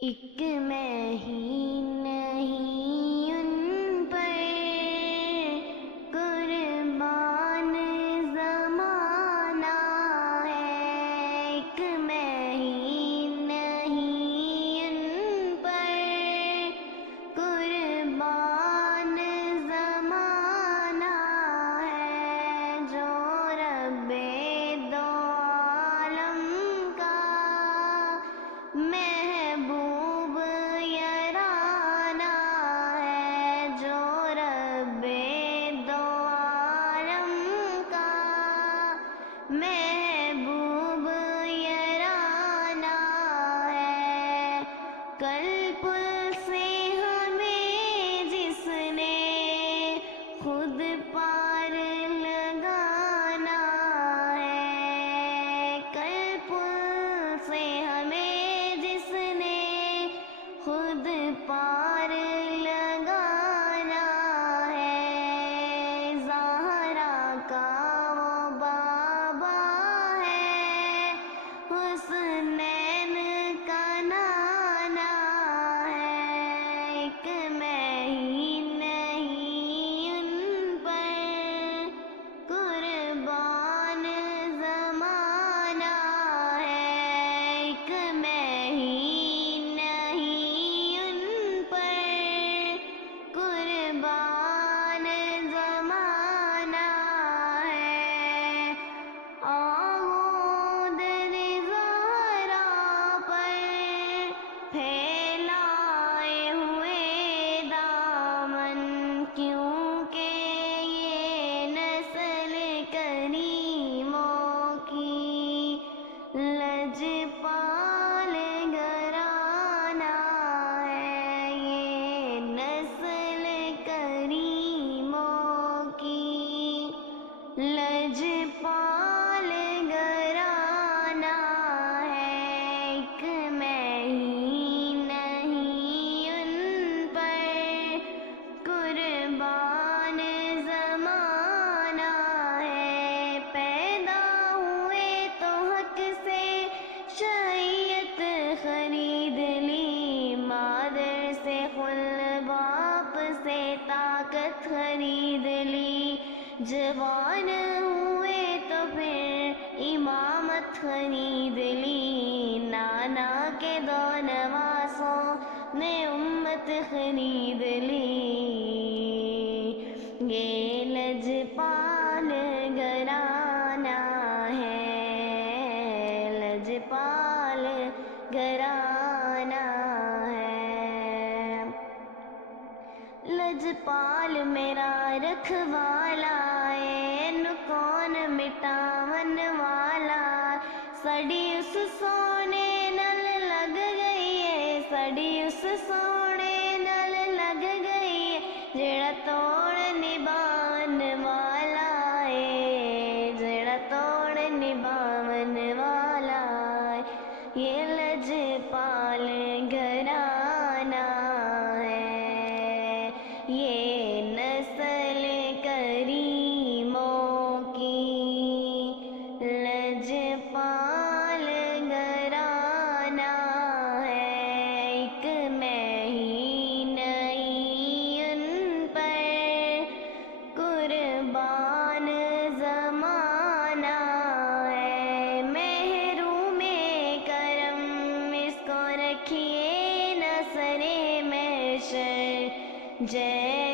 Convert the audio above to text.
ایک میں ہی نہیں ان پر قربان زمانہ ہے، ایک میں ہی نہیں ان پر قربان زمانہ ہے، جو رب دو عالم کا محبوب یارانہ ہے، جو رب دو عالم کا محبوب یارانہ ہے۔ کل پل سے ہمیں جس نے خود پار لگانا ہے، کل پل سے ہمیں جس نے خود پار لگانا ہے، زہرا کا وہ بابا ہے، حسنین کا نانا ہے، ایک میں ہی نہیں ان پر قربان زمانہ ہے، ایک میں ہی نہیں ان پر قربان زمانہ ہے۔ آؤ در زہرا پر پھیلائے ہوئے دامن، کیونکہ یہ نسل کریموں کی لجپال گھرانہ ہے، یہ نسل کریموں کی لجپال گھرانہ ہے، ایک میں ہی نہیں ان پر قربان زمانہ ہے۔ پیدا ہوئے تو حق سے شریعت خرید لی، مادر سے خلد، باپ سے طاقت خرید لی، جوان ہوئے تو پھر امامت خرید لی، نانا کے دو نواسوں نے امت خرید لی، یہ لجپال گھرانہ ہے، لجپال گھرانہ ہے۔ لجپال میرا رکھوالا ہے، کون مٹاون والا، سڑی اس سونے نل لگ گئی ہے، سڑی اس سونے نل لگ گئی ہے، جڑا توڑ نبھاون والا ہے، جڑا توڑ نبھاون والا ہے، یہ لجپال گھرانہ ہے، یہ نسل کریموں کی لجپال گھرانہ ہے، ایک میں ہی نہیں ان پر قربان زمانہ ہے۔ محروم کرم اس کو رکھیے نہ سرے محشر، جے